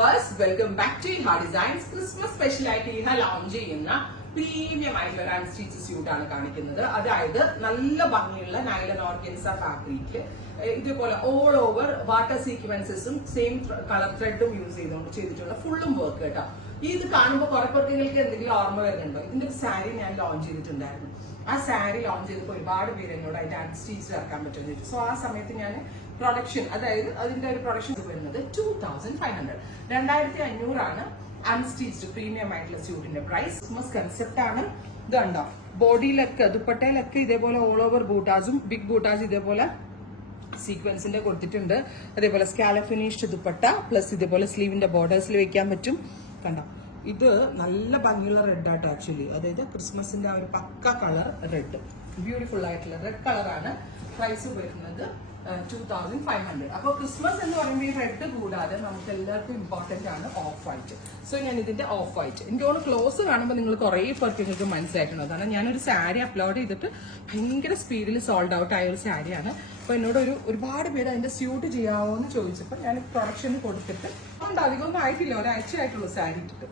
viewers, welcome back to Iha Designs. Christmas special ആയിട്ട് ഇഹ launch ചെയ്യുന്ന പ്രീമിയം ആയിട്ടുള്ള ഒരു അൺസ്റ്റിച്ച് സ്യൂട്ട് ആണ് കാണിക്കുന്നത്. അതായത് നല്ല ഭംഗിയുള്ള നൈലൺ ഓർഗൻസ ഫാബ്രിക്കില് ഇതുപോലെ ഓൾ ഓവർ വാട്ടർ സീക്വൻസസും സെയിം കളർ ത്രെഡും യൂസ് ചെയ്തിട്ടുള്ള ഫുള്ളും വർക്ക് കേട്ടോ. ഇത് കാണുമ്പോൾ കുറെ പേർക്ക് എന്തെങ്കിലും ഓർമ്മ വരുന്നുണ്ടോ? ഇതിന്റെ ഒരു സാരി ഞാൻ ലോഞ്ച് ചെയ്തിട്ടുണ്ടായിരുന്നു. ആ സാരി ലോഞ്ച് ചെയ്തപ്പോൾ ഒരുപാട് പേര് എന്നോട് അതിന്റെ അൺസ്റ്റിച്ച് ഇറക്കാൻ പറ്റുമെന്ന് ചോദിച്ചു. സോ ആ സമയത്ത് ഞാൻ പ്രൊഡക്ഷൻ, അതായത് അതിന്റെ ഒരു പ്രൊഡക്ഷൻ വരുന്നത് 2500 2500 അൺസ്റ്റിച്ച്ഡ് പ്രീമിയം ആയിട്ടുള്ള സ്യൂട്ടിന്റെ പ്രൈസ്. ക്രിസ്മസ് കൺസെപ്റ്റ് ആണ്. ഇത് കണ്ടോ, ബോഡിയിലൊക്കെ ദുപ്പട്ടയിലൊക്കെ ഇതേപോലെ ഓൾ ഓവർ ബൂട്ടാസും ബിഗ് ബൂട്ടാസ് ഇതേപോലെ സീക്വൻസിന്റെ കൊടുത്തിട്ടുണ്ട്. അതേപോലെ സ്കാല ഫിനിഷ്ഡ് ദുപ്പട്ട പ്ലസ് ഇതേപോലെ സ്ലീവിന്റെ ബോർഡേഴ്സിൽ വെക്കാൻ പറ്റും. കണ്ടോ, ഇത് നല്ല ഭംഗിയുള്ള റെഡ് ആട്ടോ ആക്ച്വലി. അതായത് ക്രിസ്മസിന്റെ ആ ഒരു പക്ക കളർ റെഡ്, ബ്യൂട്ടിഫുൾ ആയിട്ടുള്ള റെഡ് കളറാണ്. പ്രൈസ് വരുന്നത് 2500. അപ്പോൾ ക്രിസ്മസ് എന്ന് പറയുമ്പോൾ ഈ റെഡ് കൂടാതെ നമുക്ക് എല്ലാവർക്കും ഇമ്പോർട്ടന്റ് ആണ് ഓഫ് വൈറ്റ്. സോ ഞാൻ ഇതിന്റെ ഓഫ് വൈറ്റ്, എനിക്ക് തോന്നുന്നു ക്ലോസ് കാണുമ്പോൾ നിങ്ങൾ കുറേ പേർക്ക് നിങ്ങൾക്ക് മനസ്സിലായിട്ടുണ്ട്. കാരണം ഞാനൊരു സാരി അപ്ലോഡ് ചെയ്തിട്ട് ഭയങ്കര സ്പീഡിൽ സോൾഡ് ഔട്ട് ആയ ഒരു സാരിയാണ്. അപ്പൊ എന്നോട് ഒരുപാട് പേര് അതിന്റെ സ്യൂട്ട് ചെയ്യാവോ എന്ന് ചോദിച്ചപ്പോൾ ഞാൻ പ്രൊഡക്ഷന് കൊടുത്തിട്ട് അതുകൊണ്ട് അധികമൊന്നും ആയിട്ടില്ല, ഒരാഴ്ചയായിട്ടുള്ളൂ സാരി ഇട്ടിട്ട്.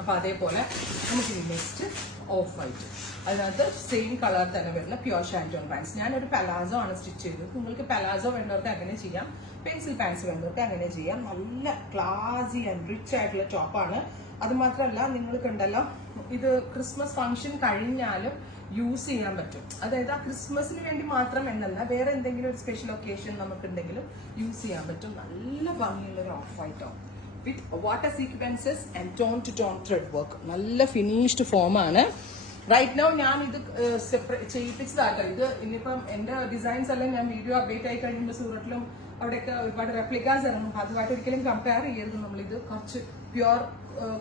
അപ്പൊ അതേപോലെ നമുക്ക് നെക്സ്റ്റ് ഓഫ് വൈറ്റ്, അതിനകത്ത് സെയിം കളർ തന്നെ വരുന്ന പ്യുവർ ഷാൻറ്റോൺ പാൻസ്. ഞാനൊരു പലാസോ ആണ് സ്റ്റിച്ച് ചെയ്തത്. നിങ്ങൾക്ക് പലാസോ വേണ്ടവർക്ക് അങ്ങനെ ചെയ്യാം, പെൻസിൽ പാൻസ് വേണ്ടവർക്ക് അങ്ങനെ ചെയ്യാം. നല്ല ക്ലാസി ആൻഡ് റിച്ച് ആയിട്ടുള്ള ടോപ്പാണ്. അത് മാത്രമല്ല നിങ്ങൾക്ക് ഉണ്ടല്ലോ, ഇത് ക്രിസ്മസ് ഫംഗ്ഷൻ കഴിഞ്ഞാലും യൂസ് ചെയ്യാൻ പറ്റും. അതായത് ആ ക്രിസ്മസിന് വേണ്ടി മാത്രം എന്നല്ല, വേറെ എന്തെങ്കിലും ഒരു സ്പെഷ്യൽ ഒക്കേഷൻ നമുക്കുണ്ടെങ്കിലും യൂസ് ചെയ്യാൻ പറ്റും. നല്ല ഭംഗിയുള്ള ഒരു off white top with water sequences and tone to tone thread work. നല്ല ഫിനിഷ്ഡ് ഫോം ആണ്. റൈറ്റ് നൗ ഞാൻ ഇത് ചെയ്യിപ്പിച്ചതാട്ടോ. ഇത് ഇനിയിപ്പം എന്റെ ഡിസൈൻസ് എല്ലാം ഞാൻ വീഡിയോ അപ്ഡേറ്റ് ആയി കഴിയുമ്പോൾ സൂറത്തിലും അവിടെയൊക്കെ ഒരുപാട് റെപ്ലിക്കാസ് ഇറങ്ങും. അതുമായിട്ട് ഒരിക്കലും കമ്പയർ ചെയ്യരുത്. നമ്മളിത് കുറച്ച് പ്യുവർ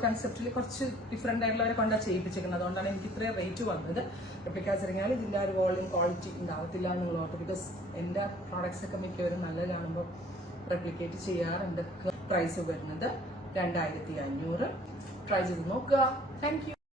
കൺസെപ്റ്റിൽ കുറച്ച് ഡിഫറെന്റ് ആയിട്ടുള്ളവരെ കൊണ്ടാണ് ചെയ്യിപ്പിച്ചിരിക്കുന്നത്. അതുകൊണ്ടാണ് എനിക്ക് ഇത്രയും റേറ്റ് വന്നത്. റെപ്ലിക്കാസ് ഇറങ്ങിയാൽ ഇതിന്റെ ഒരു വോളിയം ക്വാളിറ്റി ഉണ്ടാവത്തില്ല എന്നുള്ള ഓർത്ത്. ബിക്കോസ് എന്റെ പ്രോഡക്ട്സ് ഒക്കെ മിക്കവരും നല്ല കാണുമ്പോൾ റെപ്ലിക്കേറ്റ് ചെയ്യാറുണ്ട്. പ്രൈസ് വരുന്നത് 2500. ട്രൈ ചെയ്ത് നോക്കുക. Thank you.